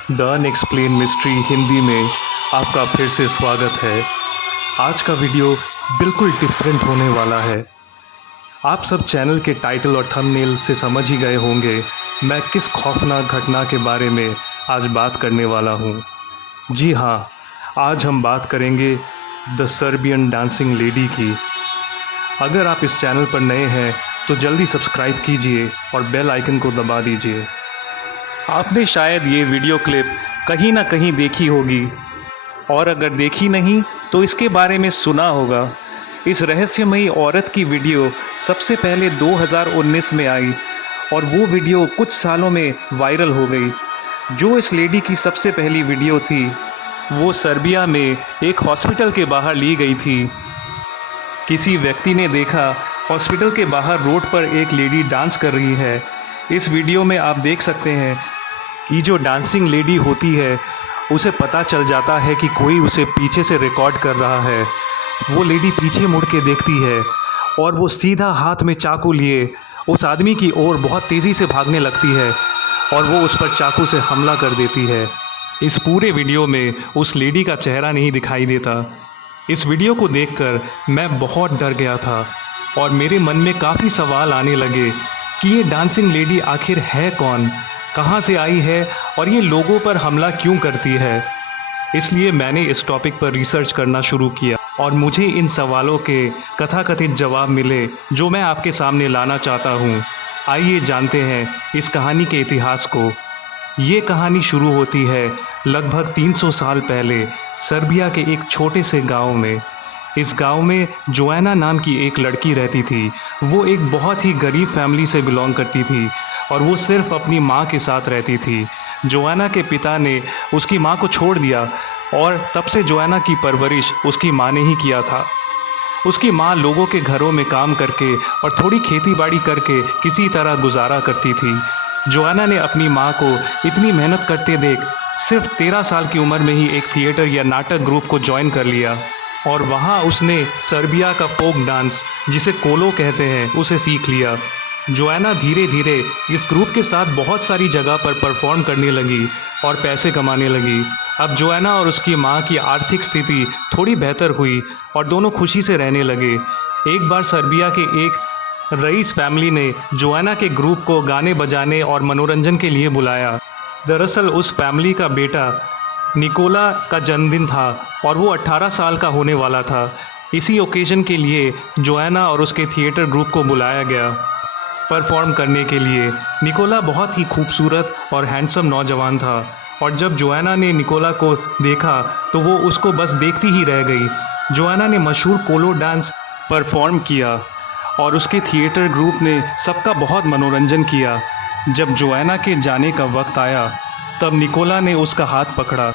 The unexplained mystery Hindi में आपका फिर से स्वागत है। आज का वीडियो बिल्कुल डिफरेंट होने वाला है। आप सब चैनल के टाइटल और थंबनेल से समझ ही गए होंगे मैं किस खौफनाक घटना के बारे में आज बात करने वाला हूँ। जी हाँ, आज हम बात करेंगे द सर्बियन डांसिंग लेडी की। अगर आप इस चैनल पर नए हैं तो जल्दी सब्सक्राइब कीजिए और बेल आइकन को दबा दीजिए। आपने शायद ये वीडियो क्लिप कहीं ना कहीं देखी होगी, और अगर देखी नहीं तो इसके बारे में सुना होगा। इस रहस्यमयी औरत की वीडियो सबसे पहले 2019 में आई और वो वीडियो कुछ सालों में वायरल हो गई। जो इस लेडी की सबसे पहली वीडियो थी वो सर्बिया में एक हॉस्पिटल के बाहर ली गई थी। किसी व्यक्ति ने देखा हॉस्पिटल के बाहर रोड पर एक लेडी डांस कर रही है। इस वीडियो में आप देख सकते हैं कि जो डांसिंग लेडी होती है उसे पता चल जाता है कि कोई उसे पीछे से रिकॉर्ड कर रहा है। वो लेडी पीछे मुड़ के देखती है और वो सीधा हाथ में चाकू लिए उस आदमी की ओर बहुत तेज़ी से भागने लगती है और वो उस पर चाकू से हमला कर देती है। इस पूरे वीडियो में उस लेडी का चेहरा नहीं दिखाई देता। इस वीडियो को देखकर मैं बहुत डर गया था और मेरे मन में काफ़ी सवाल आने लगे कि ये डांसिंग लेडी आखिर है कौन, कहाँ से आई है और ये लोगों पर हमला क्यों करती है। इसलिए मैंने इस टॉपिक पर रिसर्च करना शुरू किया और मुझे इन सवालों के कथाकथित जवाब मिले जो मैं आपके सामने लाना चाहता हूँ। आइए जानते हैं इस कहानी के इतिहास को। ये कहानी शुरू होती है लगभग 300 साल पहले सर्बिया के एक छोटे से गांव में। इस गांव में जोआना नाम की एक लड़की रहती थी। वो एक बहुत ही गरीब फैमिली से बिलोंग करती थी और वो सिर्फ अपनी माँ के साथ रहती थी। जोआना के पिता ने उसकी माँ को छोड़ दिया और तब से जोआना की परवरिश उसकी माँ ने ही किया था। उसकी माँ लोगों के घरों में काम करके और थोड़ी खेती बाड़ी करके किसी तरह गुजारा करती थी। जोआना ने अपनी माँ को इतनी मेहनत करते देख सिर्फ 13 साल की उम्र में ही एक थिएटर या नाटक ग्रुप को ज्वाइन कर लिया और वहाँ उसने सर्बिया का फोक डांस, जिसे कोलो कहते हैं, उसे सीख लिया। जोआना धीरे धीरे इस ग्रुप के साथ बहुत सारी जगह पर परफॉर्म करने लगी और पैसे कमाने लगी। अब जोआना और उसकी माँ की आर्थिक स्थिति थोड़ी बेहतर हुई और दोनों खुशी से रहने लगे। एक बार सर्बिया के एक रईस फैमिली ने जोआना के ग्रुप को गाने बजाने और मनोरंजन के लिए बुलाया। दरअसल उस फैमिली का बेटा निकोला का जन्मदिन था और वो 18 साल का होने वाला था। इसी ओकेजन के लिए जोआना और उसके थिएटर ग्रुप को बुलाया गया परफॉर्म करने के लिए। निकोला बहुत ही खूबसूरत और हैंडसम नौजवान था और जब जोआना ने निकोला को देखा तो वो उसको बस देखती ही रह गई। जोआना ने मशहूर कोलो डांस परफॉर्म किया और उसके थिएटर ग्रुप ने सबका बहुत मनोरंजन किया। जब जोआना के जाने का वक्त आया तब निकोला ने उसका हाथ पकड़ा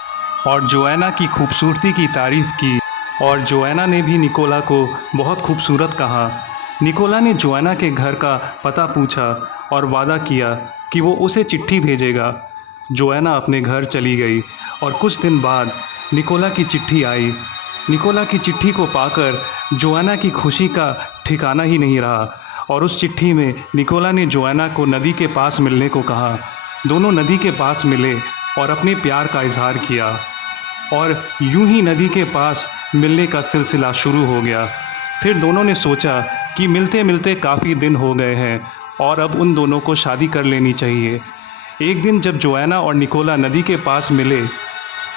और जोआना की खूबसूरती की तारीफ़ की और जोआना ने भी निकोला को बहुत खूबसूरत कहा। निकोला ने जोआना के घर का पता पूछा और वादा किया कि वो उसे चिट्ठी भेजेगा। जोआना अपने घर चली गई और कुछ दिन बाद निकोला की चिट्ठी आई। निकोला की चिट्ठी को पाकर जोआना की खुशी का ठिकाना ही नहीं रहा और उस चिट्ठी में निकोला ने जोआना को नदी के पास मिलने को कहा। दोनों नदी के पास मिले और अपने प्यार का इजहार किया और यूं ही नदी के पास मिलने का सिलसिला शुरू हो गया। फिर दोनों ने सोचा कि मिलते मिलते काफ़ी दिन हो गए हैं और अब उन दोनों को शादी कर लेनी चाहिए। एक दिन जब जोआना और निकोला नदी के पास मिले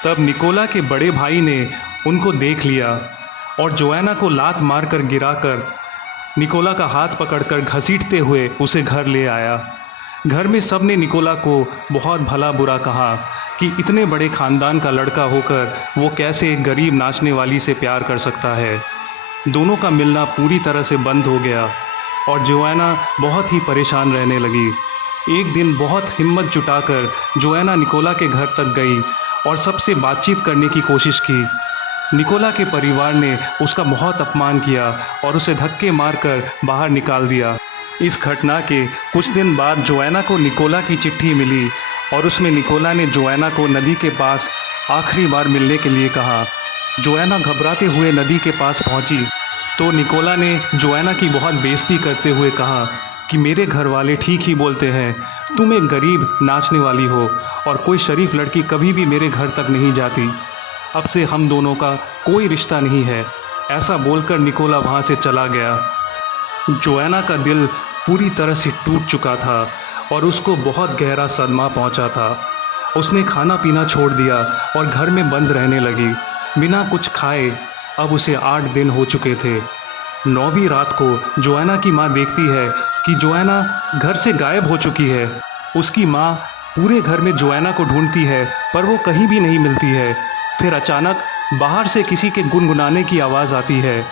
तब निकोला के बड़े भाई ने उनको देख लिया और जोआना को लात मारकर गिराकर निकोला का हाथ पकड़कर घसीटते हुए उसे घर ले आया। घर में सब ने निकोला को बहुत भला बुरा कहा कि इतने बड़े ख़ानदान का लड़का होकर वो कैसे एक गरीब नाचने वाली से प्यार कर सकता है। दोनों का मिलना पूरी तरह से बंद हो गया और जोआना बहुत ही परेशान रहने लगी। एक दिन बहुत हिम्मत जुटाकर जोआना निकोला के घर तक गई और सबसे बातचीत करने की कोशिश की। निकोला के परिवार ने उसका बहुत अपमान किया और उसे धक्के मारकर बाहर निकाल दिया। इस घटना के कुछ दिन बाद जोआना को निकोला की चिट्ठी मिली और उसमें निकोला ने जोआना को नदी के पास आखिरी बार मिलने के लिए कहा। जोआना घबराते हुए नदी के पास पहुंची तो निकोला ने जोआना की बहुत बेइज्जती करते हुए कहा कि मेरे घर वाले ठीक ही बोलते हैं, तुम एक गरीब नाचने वाली हो और कोई शरीफ लड़की कभी भी मेरे घर तक नहीं जाती। अब से हम दोनों का कोई रिश्ता नहीं है। ऐसा बोलकर निकोला वहाँ से चला गया। जोएना का दिल पूरी तरह से टूट चुका था और उसको बहुत गहरा सदमा पहुँचा था। उसने खाना पीना छोड़ दिया और घर में बंद रहने लगी, बिना कुछ खाए। अब उसे 8 दिन हो चुके थे। 9वीं रात को जोएना की माँ देखती है कि जोएना घर से गायब हो चुकी है। उसकी माँ पूरे घर में जोएना को ढूंढती है पर वो कहीं भी नहीं मिलती है। फिर अचानक बाहर से किसी के गुनगुनाने की आवाज़ आती है।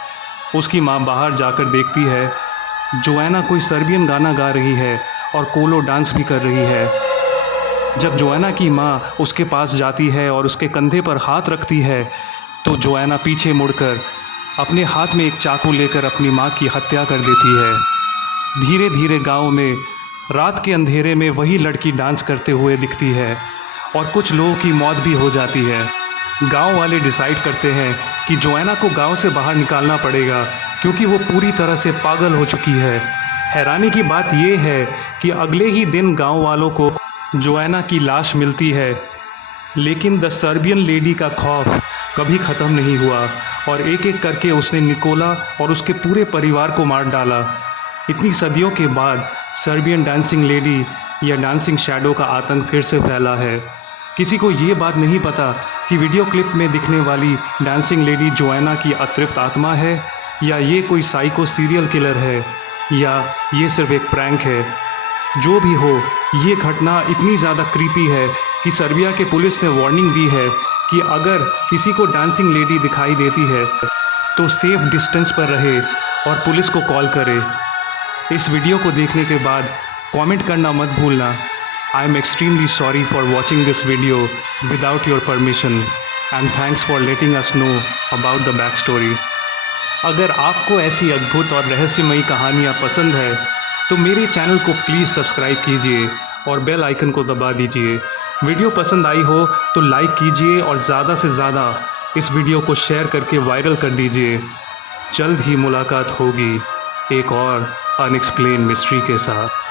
उसकी माँ बाहर जाकर देखती है जोएना कोई सर्बियन गाना गा रही है और कोलो डांस भी कर रही है। जब जोएना की माँ उसके पास जाती है और उसके कंधे पर हाथ रखती है तो जोएना पीछे मुड़कर अपने हाथ में एक चाकू लेकर अपनी माँ की हत्या कर देती है। धीरे धीरे गांव में रात के अंधेरे में वही लड़की डांस करते हुए दिखती है और कुछ लोगों की मौत भी हो जाती है। गांव वाले डिसाइड करते हैं कि जोएना को गांव से बाहर निकालना पड़ेगा क्योंकि वो पूरी तरह से पागल हो चुकी है। हैरानी की बात यह है कि अगले ही दिन गांव वालों को जोएना की लाश मिलती है, लेकिन द सर्बियन लेडी का खौफ कभी ख़त्म नहीं हुआ और एक एक करके उसने निकोला और उसके पूरे परिवार को मार डाला। इतनी सदियों के बाद सर्बियन डांसिंग लेडी या डांसिंग शैडो का आतंक फिर से फैला है। किसी को ये बात नहीं पता कि वीडियो क्लिप में दिखने वाली डांसिंग लेडी जोएना की अतृप्त आत्मा है या ये कोई साइको सीरियल किलर है या ये सिर्फ एक प्रैंक है। जो भी हो, ये घटना इतनी ज़्यादा क्रीपी है कि सर्बिया के पुलिस ने वार्निंग दी है कि अगर किसी को डांसिंग लेडी दिखाई देती है तो सेफ डिस्टेंस पर रहे और पुलिस को कॉल करे। इस वीडियो को देखने के बाद कमेंट करना मत भूलना। I am extremely sorry for watching this video without your permission and thanks for letting us know about the backstory. अगर आपको ऐसी अद्भुत और रहस्यमयी कहानियाँ पसंद है तो मेरे चैनल को प्लीज़ सब्सक्राइब कीजिए और बेल आइकन को दबा दीजिए। वीडियो पसंद आई हो तो लाइक कीजिए और ज़्यादा से ज़्यादा इस वीडियो को शेयर करके वायरल कर दीजिए। जल्द ही मुलाकात होगी एक और अनएक्सप्लेन मिस्ट्री के साथ।